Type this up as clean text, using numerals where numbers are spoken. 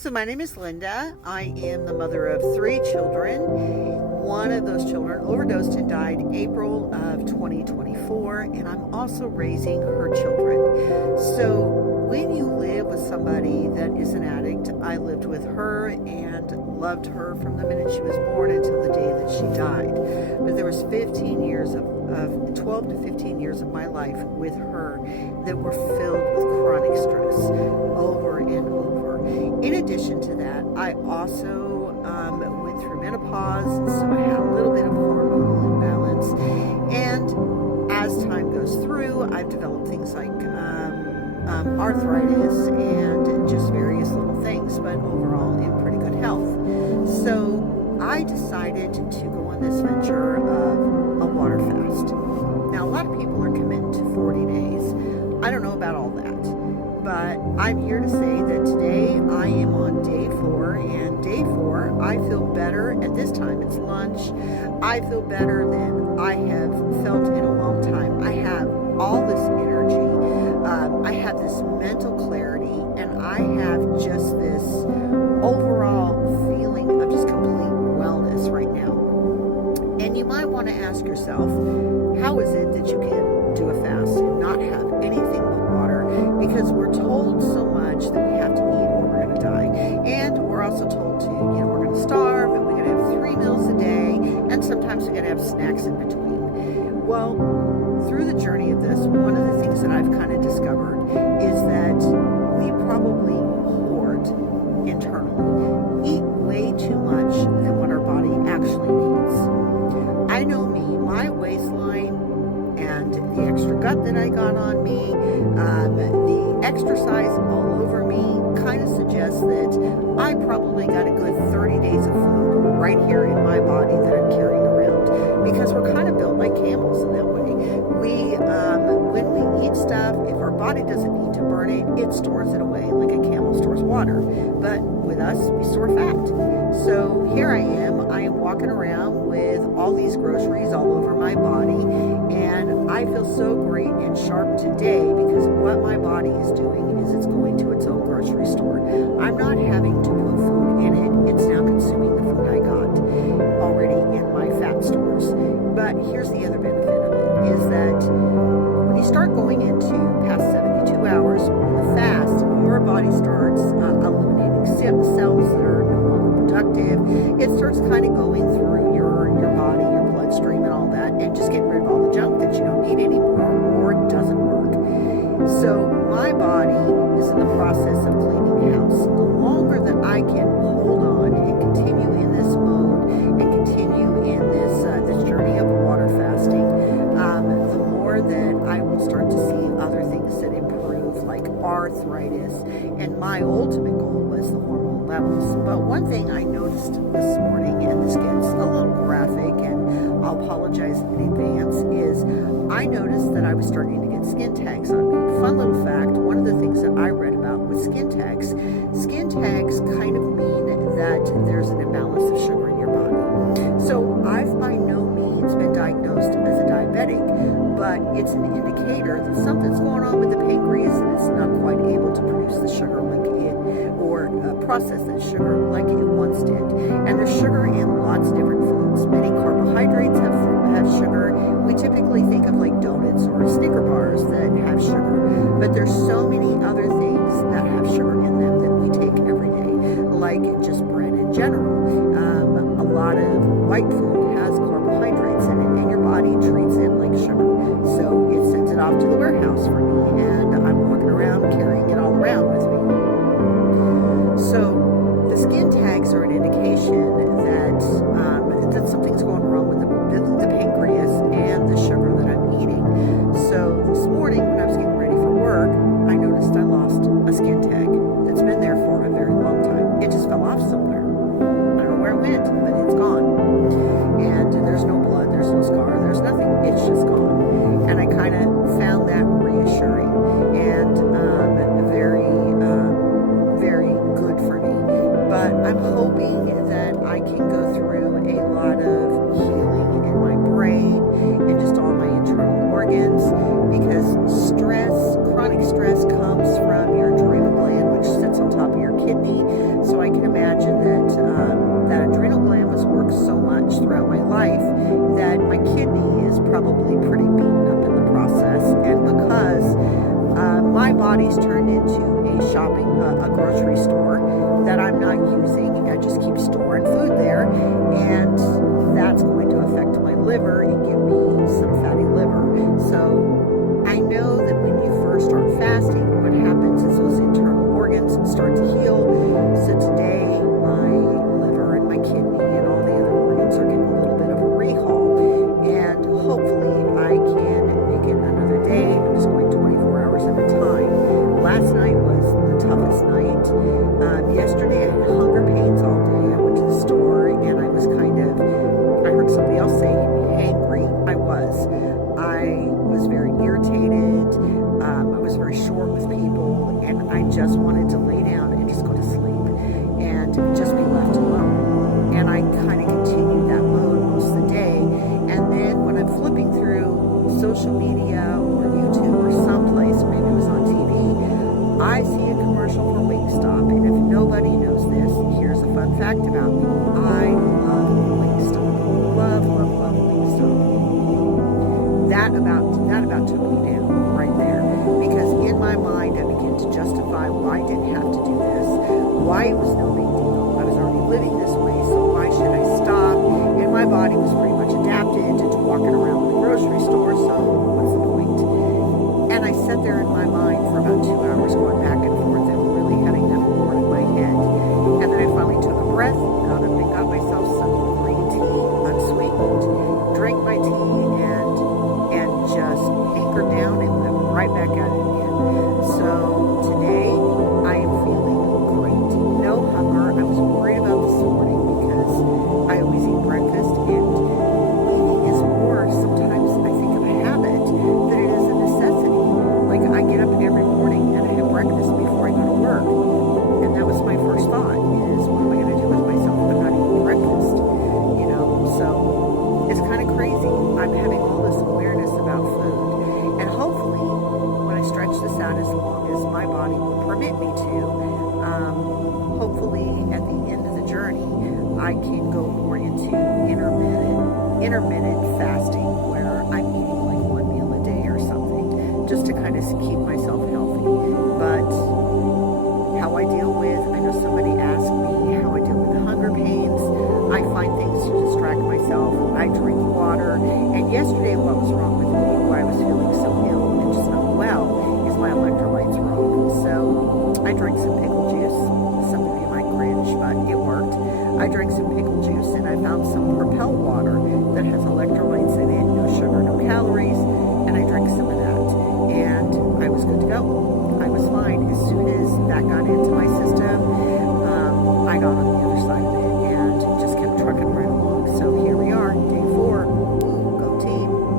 So my name is Linda. I am the mother of 3 children. One of those children overdosed and died April of 2024, and I'm also raising her children. So when you live with somebody that is an addict, I lived with her and loved her from the minute she was born until the day that she died. But there was 15 years of 12 to 15 years of my life with her that were filled with chronic stress over and over. In addition to that, I also went through menopause, so I had a little bit of hormonal imbalance. And as time goes through, I've developed things like arthritis and just various little things, but overall in pretty good health. So I decided to go on this venture of a water fast. Now, a lot of people are committed to 40 days. I don't know about all that, but I'm here to say that today I am on day 4, and day 4, I feel better. At this time, it's lunch. I feel better than I have felt in a long time. I have all this energy. I have this mental clarity, and I have just this overall feeling of just complete wellness right now. And you might want to ask yourself, how is it that you can do a fast and not have anything but water? Because we're told so much that we have to eat or we're going to die. And we're also told to, we're going to starve, and we're going to have 3 meals a day, and sometimes we're going to have snacks in between. Well, through the journey of this, one of the things that I've kind of discovered is that we probably hoard internally, eat way too much than what our body actually needs. I know me, my waistline, and the extra gut that I got on me, the exercise all over me kind of suggests that I probably got a good 30 days of food right here in my body that I'm carrying around, because we're kind of built like camels in that way. When we eat stuff, if our body doesn't need to burn it, it stores it away like a camel stores water. But with us, we store fat. So here I am walking around with all these groceries all over my body, and I feel so great and sharp today because what my body is doing is it's going to its own grocery store. I'm not having to put food in it. It's now consuming the food I got already in my fat stores. But here's the other benefit of it, is that when you start going into past 72 hours with a fast, your body starts eliminating cells that are no longer productive. It starts kind of going through your body, your bloodstream and all that, and just getting rid of all the junk that you don't need anymore or doesn't work. So my body is in the process of cleaning house. The longer that I can hold on and continue in this mode and continue in this journey of water fasting, the more that I will start to see other things that improve, like arthritis. And my ultimate goal was the hormone levels. But one thing I noticed this morning, and this gets a little graphic, and I'll apologize in advance, is I noticed that I was starting to get skin tags on me. Fun little fact, one of the things that I read about with skin tags kind of mean that there's an imbalance of sugar in your body. So I've by no means been diagnosed as a diabetic, but it's an indicator that something's going on with the pancreas and it's not quite able to produce the sugar like it, or process that sugar like it once did. And there's sugar in lots of different foods. Many carbohydrates have sugar. We typically think of like donuts or Snicker bars that have sugar, but there's so many other things that have sugar in them that we take every day, like just bread in general. A lot of white food has carbohydrates in it, and your body treats it like sugar. So it sends it off to the warehouse for me, and I'm walking around carrying it all around with me. So the skin tags are an indication that something's going wrong with the pancreas and the sugar that I'm eating. So this morning when I was getting ready for work, I noticed I lost a skin tag that's been there for a very long time. It just fell off somewhere. I don't know where it went, but it's gone. And there's no blood, there's no scar, there's nothing. It's just gone. And I kind of found that reassuring and very good for me. But I'm hoping that I can go through a lot of healing in my brain and just all my internal organs, because chronic stress comes from your adrenal gland, which sits on top of your kidney. So body's turned into a grocery store that I'm not using. I just keep storing food there, and that's going to affect my liver and give me some fatty liver. So I know that when you first start fasting, what happens is those internal organs start to heal. So today, my liver and my kidney and all the other organs are getting a little bit of a rehaul, and hopefully I can make it another day. I'm just going 24 hours at a time. Last night was the toughest night. Yesterday I had hunger pains all day. I went to the store and I was I heard somebody else say hangry. I was very irritated. I was very short with people, and I just wanted to lay down and just go to sleep and just be left alone. And I kind of continued that mode most of the day. And then when I'm flipping through social media or YouTube or someplace, maybe it was on TV, I see a commercial for Wingstop. And if nobody knows this, here's a fun fact about me. I love Wingstop. Love, love, love Wingstop. That about took me down right there, because in my mind I began to justify why I didn't have to do this, why it was no big deal. I was already living this way, so why should I stop? And my body was pretty much adapted to walking around the grocery store, so what's the point? And I sat there in my mind for about 2 hours going back and forth and really having that war in my head. And then I finally took a breath, got up and got myself some green tea, unsweetened, drank my tea, and just anchored down and went right back at it again. So today I am feeling great. No hunger. I was worried about this morning because I always eat breakfast, and eating is more sometimes I think of a habit than it is a necessity. Like I get up every morning and I have breakfast before I go to work, and that was my first thought is, what am I going to do with myself if I'm not eating breakfast? So it's kind of crazy. I'm having all this awareness about food, and hopefully when I stretch this out as long as my body will permit me to, hopefully at the end of the journey I can go more into intermittent fasting, where I'm eating like one meal a day or something, just to kind of keep myself healthy. But how I deal with, I know somebody asked me how I deal with the hunger pains. I find things to distract myself. I drink water. And yesterday, what was wrong with me, why I was feeling so ill and just not well, is my electrolytes were off. So I drank some pickle juice. Some of you might cringe, but it worked. I drank some pickle juice, and I found some Propel water that has electrolytes in it, no sugar, no calories, and I drank some of that. And I was good to go. I was fine. As soon as that got into my system,